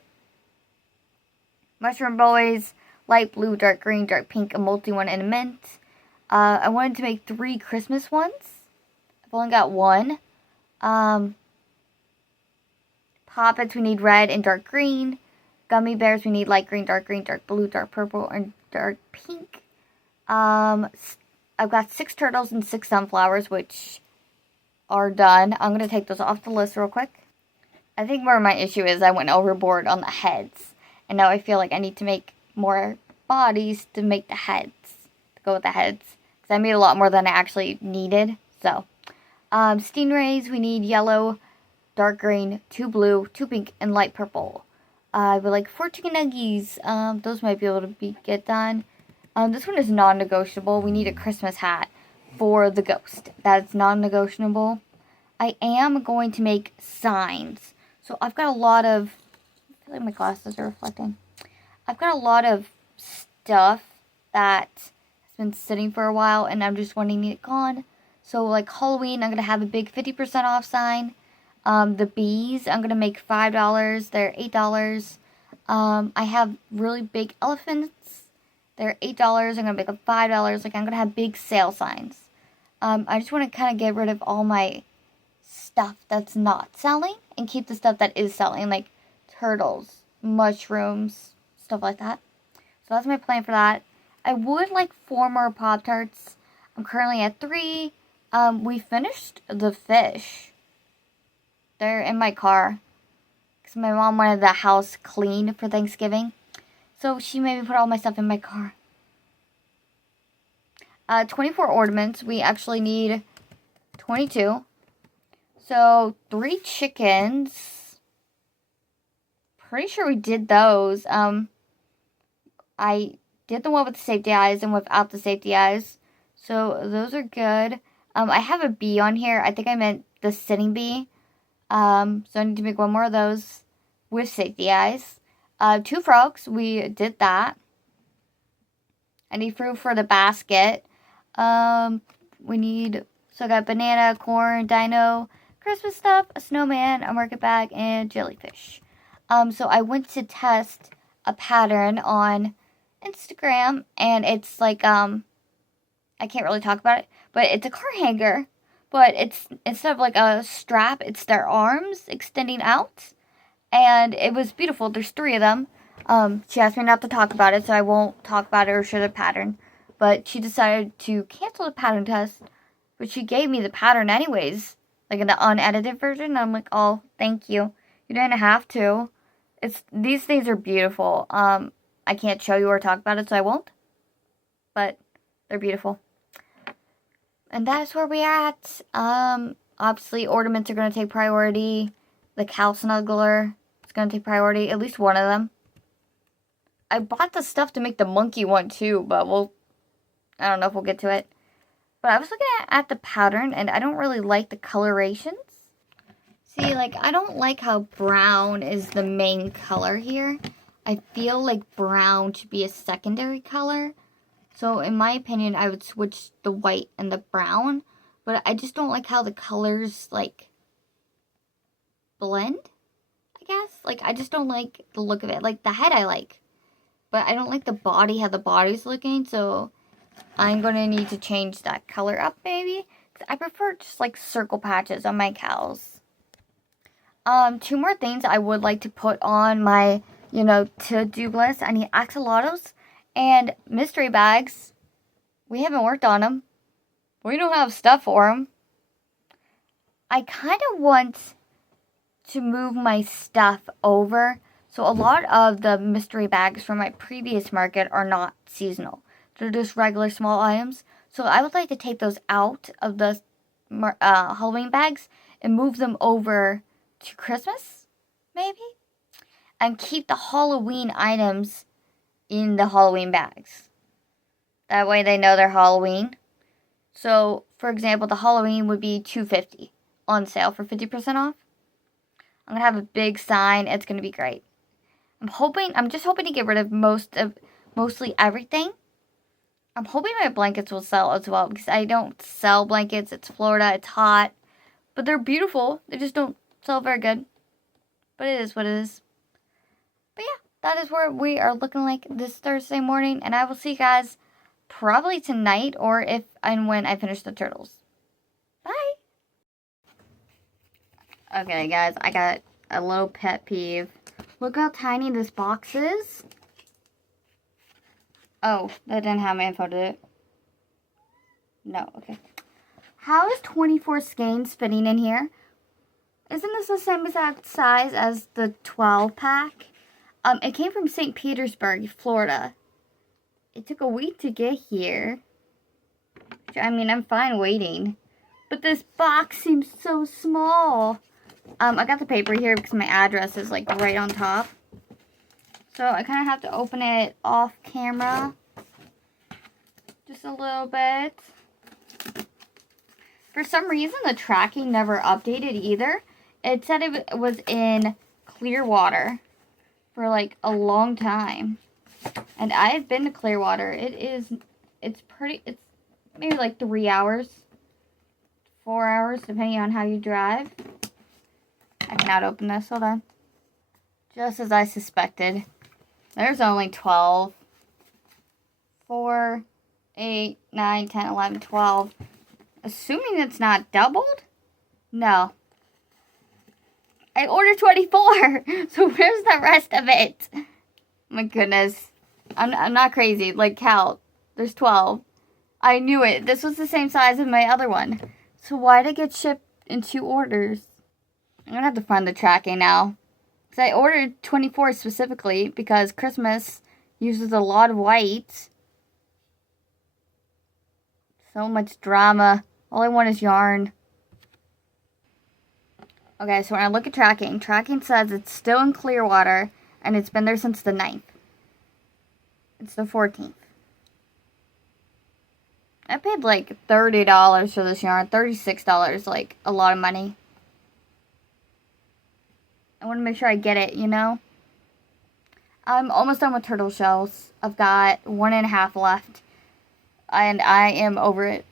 Mushroom Boys, light blue, dark green, dark pink, a multi one, and a mint. I wanted to make 3 Christmas ones. I've only got 1. Poppets, we need red and dark green. Gummy bears, we need light green, dark blue, dark purple, and dark pink. I've got 6 turtles and 6 sunflowers, which are done. I'm going to take those off the list real quick. I think where my issue is I went overboard on the heads. And now I feel like I need to make more bodies to make the heads. To go with the heads. Because I made a lot more than I actually needed. So, stingrays, we need yellow, dark green, 2 blue, 2 pink, and light purple. I would like 4 chicken nuggies. Those might be able to get done. This one is non-negotiable. We need a Christmas hat for the ghost. That's non-negotiable. I am going to make signs. So I've got a lot of... I feel like my glasses are reflecting. I've got a lot of stuff that has been sitting for a while, and I'm just wanting it gone. So, like Halloween, I'm going to have a big 50% off sign. The bees, I'm going to make $5. They're $8. I have really big elephants. They're $8. I'm going to make them $5. Like, I'm going to have big sale signs. I just want to kind of get rid of all my stuff that's not selling and keep the stuff that is selling, like turtles, mushrooms, stuff like that. So that's my plan for that. I would like 4 more Pop-Tarts. I'm currently at 3. We finished the fish. They're in my car. Because my mom wanted the house clean for Thanksgiving. So she made me put all my stuff in my car. 24 ornaments. We actually need 22. So 3 chickens. Pretty sure we did those. I did the one with the safety eyes and without the safety eyes. So those are good. I have a bee on here. I think I meant the sitting bee. So I need to make one more of those with safety eyes. 2 frogs, we did that. I need fruit for the basket. We need, so I got banana, corn, dino, Christmas stuff, a snowman, a market bag, and jellyfish. So I went to test a pattern on Instagram, and it's like, I can't really talk about it, but it's a car hanger, but it's, instead of like a strap, it's their arms extending out, and it was beautiful. There's 3 of them. She asked me not to talk about it, so I won't talk about it or show the pattern. But she decided to cancel the pattern test, but she gave me the pattern anyways, like in the unedited version. I'm like, oh, thank you. You didn't have to. These things are beautiful. I can't show you or talk about it, so I won't. But they're beautiful. And that is where we're at. Obviously, ornaments are going to take priority. The cow snuggler is going to take priority. At least one of them. I bought the stuff to make the monkey one too, but I don't know if we'll get to it. But I was looking at the pattern, and I don't really like the colorations. See, like, I don't like how brown is the main color here. I feel like brown should be a secondary color. So, in my opinion, I would switch the white and the brown. But I just don't like how the colors, like, blend, I guess. Like, I just don't like the look of it. Like, the head I like. But I don't like the body, how the body's looking, so I'm going to need to change that color up, maybe. I prefer just, like, circle patches on my cows. 2 more things I would like to put on my, to-do list. I need axolotls and mystery bags. We haven't worked on them. We don't have stuff for them. I kind of want to move my stuff over. So a lot of the mystery bags from my previous market are not seasonal. They're just regular small items. So I would like to take those out of the Halloween bags and move them over to Christmas, maybe? And keep the Halloween items in the Halloween bags. That way they know they're Halloween. So, for example, the Halloween would be $2.50 on sale for 50% off. I'm going to have a big sign. It's going to be great. I'm just hoping to get rid of mostly everything. I'm hoping my blankets will sell as well, because I don't sell blankets. It's Florida, it's hot, but they're beautiful. They just don't sell very good. But it is what it is. But yeah, that is where we are looking like this Thursday morning, and I will see you guys probably tonight, or if and when I finish the turtles. Bye! Okay, guys, I got a little pet peeve. Look how tiny this box is. Oh, that didn't have my info, did it? No, okay. How is 24 skeins fitting in here? Isn't this the same exact size as the 12 pack? It came from St. Petersburg, Florida. It took a week to get here. I mean, I'm fine waiting. But this box seems so small. I got the paper here because my address is like right on top. So I kind of have to open it off camera. Just a little bit. For some reason, the tracking never updated either. It said it was in Clearwater for like a long time. And I have been to Clearwater. It's maybe like 3 hours. 4 hours, depending on how you drive. I cannot open this. Hold on. Just as I suspected. There's only 12. 4, 8, 9, 10, 11, 12. Assuming it's not doubled? No. I ordered 24. So where's the rest of it? My goodness. I'm not crazy. Like, count. There's 12. I knew it. This was the same size as my other one. So why did it get shipped in 2 orders? I'm going to have to find the tracking now. Because I ordered 24 specifically because Christmas uses a lot of white. So much drama. All I want is yarn. Okay, so when I look at tracking says it's still in Clearwater and it's been there since the 9th. It's the 14th. I paid like $30 for this yarn. $36, like a lot of money. I want to make sure I get it, you know? I'm almost done with turtle shells. I've got 1.5 left. And I am over it.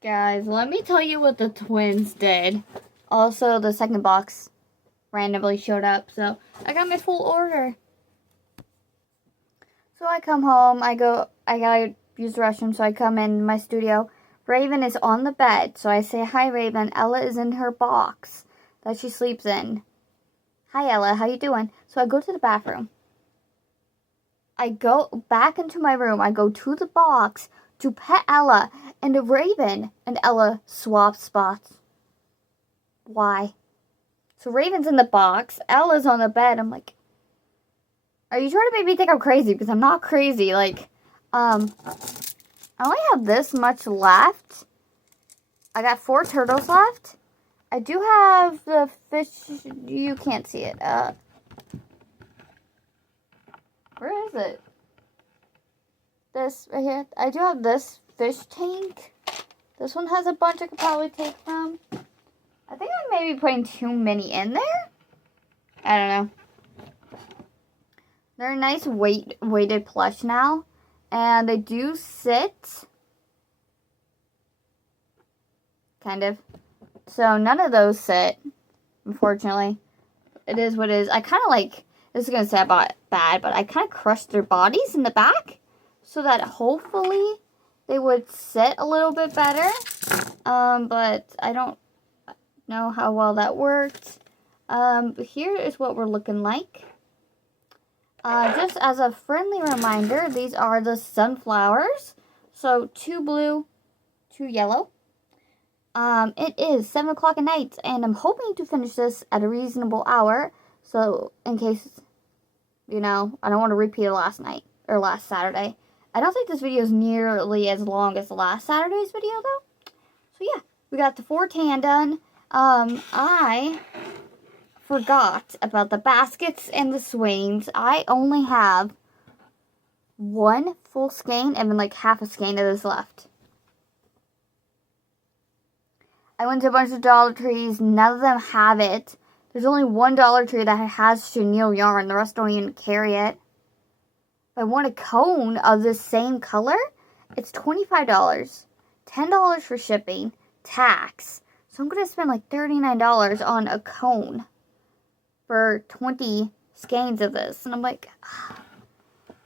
Guys, let me tell you what the twins did. Also, the second box randomly showed up, so I got my full order. So I come home, I gotta use the restroom, so I come in my studio. Raven is on the bed, so I say, hi Raven, Ella is in her box that she sleeps in. Hi Ella, how you doing? So I go to the bathroom. I go back into my room, I go to the box to pet Ella, and Raven and Ella swap spots. Why? So Raven's in the box, Ella's on the bed. I'm like, are you trying to make me think I'm crazy? Because I'm not crazy. Like, I only have this much left. I got 4 turtles left. I do have the fish. You can't see it. Where is it? This right here. I do have this fish tank. This one has a bunch I could probably take from. I think I may be putting too many in there. I don't know. They're a nice weighted plush now. And they do sit. Kind of. So none of those sit. Unfortunately. It is what it is. I kind of like, this is going to sound bad, but I kind of crushed their bodies in the back. So that hopefully they would sit a little bit better. But I don't know how well that worked. Here is what we're looking like. Just as a friendly reminder, these are the sunflowers. So 2 blue, 2 yellow. It is 7 o'clock at night, and I'm hoping to finish this at a reasonable hour. So in case, you know, I don't want to repeat last night or last Saturday. I don't think this video is nearly as long as the last Saturday's video, though. So yeah, we got the 4 tan done. I forgot about the baskets and the swings. I only have 1 full skein and then like half a skein of this left. I went to a bunch of Dollar Trees. None of them have it. There's only 1 Dollar Tree that has chenille yarn. The rest don't even carry it. If I want a cone of the same color, it's $25. $10 for shipping, tax. So I'm going to spend like $39 on a cone for 20 skeins of this. And I'm like,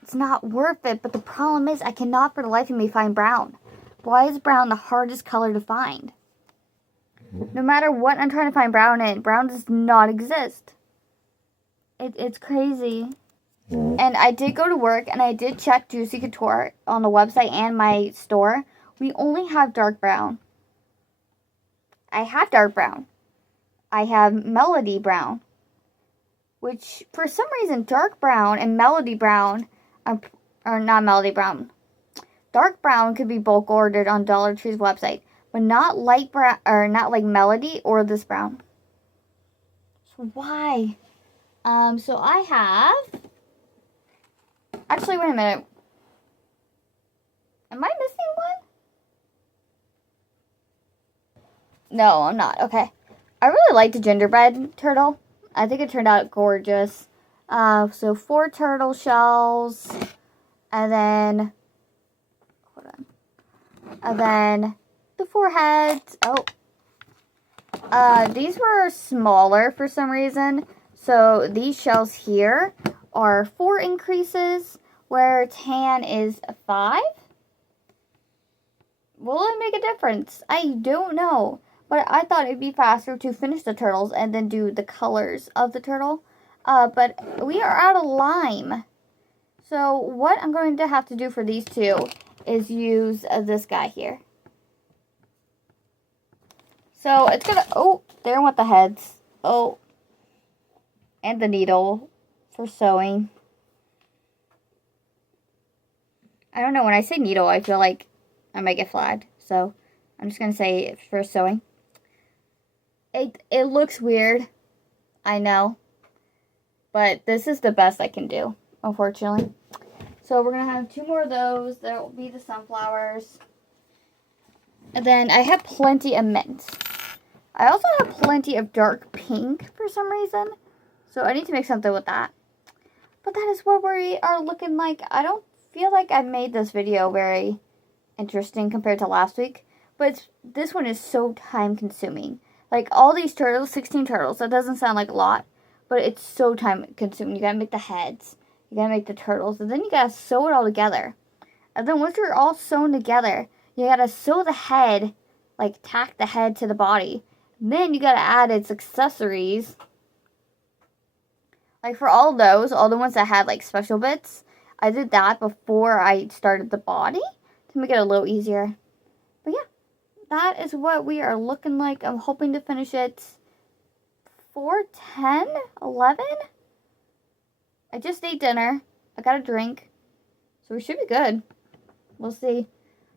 it's not worth it. But the problem is I cannot for the life of me find brown. Why is brown the hardest color to find? No matter what I'm trying to find brown in, brown does not exist. It's crazy. And I did go to work and I did check Juicy Couture on the website and my store. We only have dark brown. I have dark brown. I have Melody brown. Which, for some reason, dark brown and Melody brown, or not Melody brown, dark brown could be bulk ordered on Dollar Tree's website. But not light brown, or not like Melody or this brown. So why? So I have, actually, wait a minute. Am I missing one? No, I'm not. Okay. I really like the gingerbread turtle. I think it turned out gorgeous. So 4 turtle shells. And then, hold on. And then the 4 heads. Oh. These were smaller for some reason. So these shells here are 4 increases, where tan is 5. will it make a difference? I don't know. But I thought it'd be faster to finish the turtles and then do the colors of the turtle. But we are out of lime. So what I'm going to have to do for these two is use this guy here. So it's gonna, oh, there went the heads. Oh, and the needle for sewing. I don't know, when I say needle, I feel like I might get flagged. So I'm just gonna say for sewing. It looks weird, I know. But this is the best I can do, unfortunately. So we're going to have 2 more of those. There will be the sunflowers. And then I have plenty of mint. I also have plenty of dark pink for some reason. So I need to make something with that. But that is what we are looking like. I don't feel like I made this video very interesting compared to last week. But this one is so time consuming. Like all these turtles, 16 turtles. That doesn't sound like a lot. But it's so time consuming. You gotta make the heads. You gotta make the turtles. And then you gotta sew it all together. And then once you're all sewn together, you gotta sew the head. Like tack the head to the body. And then you gotta add its accessories. Like for all those, all the ones that had like special bits, I did that before I started the body to make it a little easier. But yeah, that is what we are looking like. I'm hoping to finish it 4:10, 11. I just ate dinner. I got a drink, so we should be good. We'll see.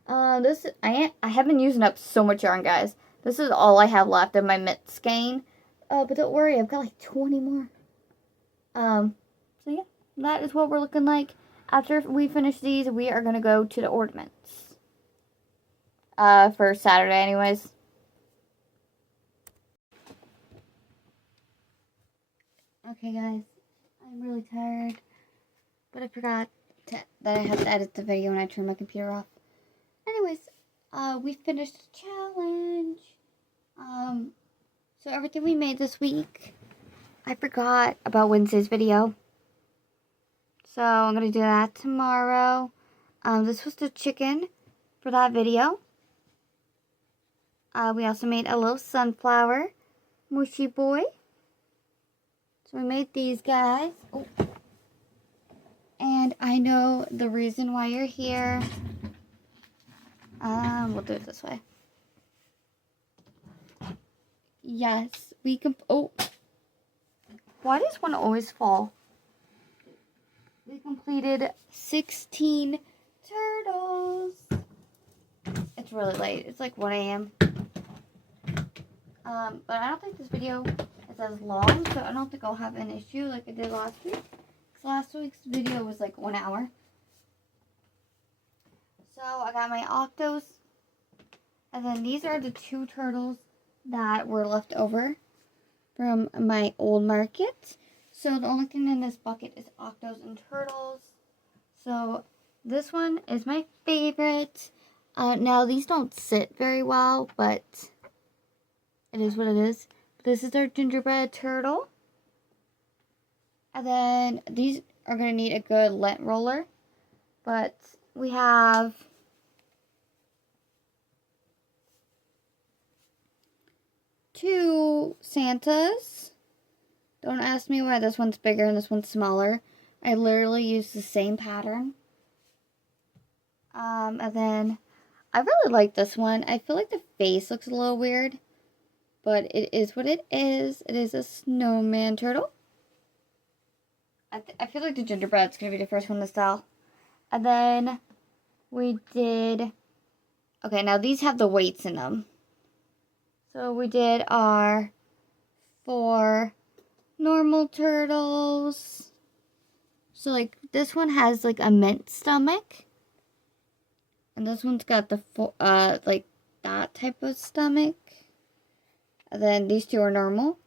I have been using up so much yarn, guys. This is all I have left of my mint skein. But don't worry, I've got like 20 more. So yeah, that is what we're looking like. After we finish these, we are gonna go to the ornaments. For Saturday, anyways. Okay, guys, I'm really tired, but I forgot that I have to edit the video when I turn my computer off. Anyways, we finished the challenge. So everything we made this week, I forgot about Wednesday's video. So I'm going to do that tomorrow. This was the chicken for that video. We also made a little sunflower mushy boy. So we made these guys. Oh. And I know the reason why you're here. We'll do it this way. Yes, we can. Oh. Why does one always fall? We completed 16 turtles. It's really late. It's like 1 a.m. But I don't think this video is as long, so I don't think I'll have an issue like I did last week. Because last week's video was like 1 hour. So I got my octos. And then these are the 2 turtles that were left over from my old market. So the only thing in this bucket is octos and turtles. So this one is my favorite. Now these don't sit very well, but it is what it is. This is our gingerbread turtle. And then these are going to need a good lint roller. But we have two Santas. Don't ask me why this one's bigger and this one's smaller. I literally used the same pattern. And then I really like this one. I feel like the face looks a little weird, but it is what it is. It is a snowman turtle. I feel like the gingerbread's going to be the first one to sell. And then we did... Okay, now these have the weights in them. So we did our 4 normal turtles. So like this one has like a mint stomach. And this one's got the like that type of stomach. And then these 2 are normal.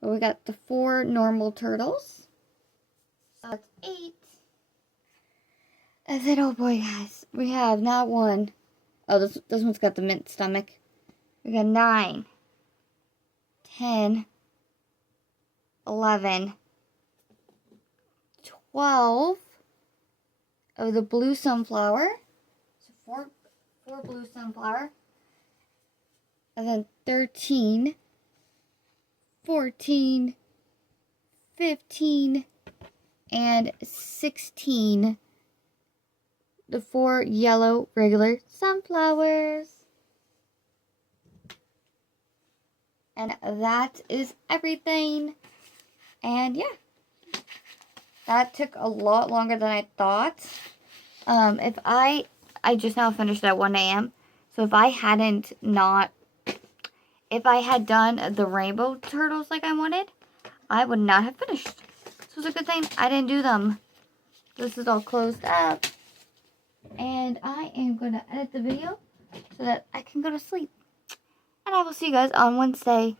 But we got the 4 normal turtles. So that's 8. And then, oh boy, guys, we have not 1. Oh, this one's got the mint stomach. We got 9, 10, 11, 12 of the blue sunflower. So 4 blue sunflower. And then 13, 14, 15, and 16. The 4 yellow regular sunflowers. And that is everything. And yeah, that took a lot longer than I thought. If I just now finished at 1 a.m. So if I had done the rainbow turtles like I wanted, I would not have finished. This was a good thing I didn't do them. This is all closed up. And I am going to edit the video so that I can go to sleep. And I will see you guys on Wednesday.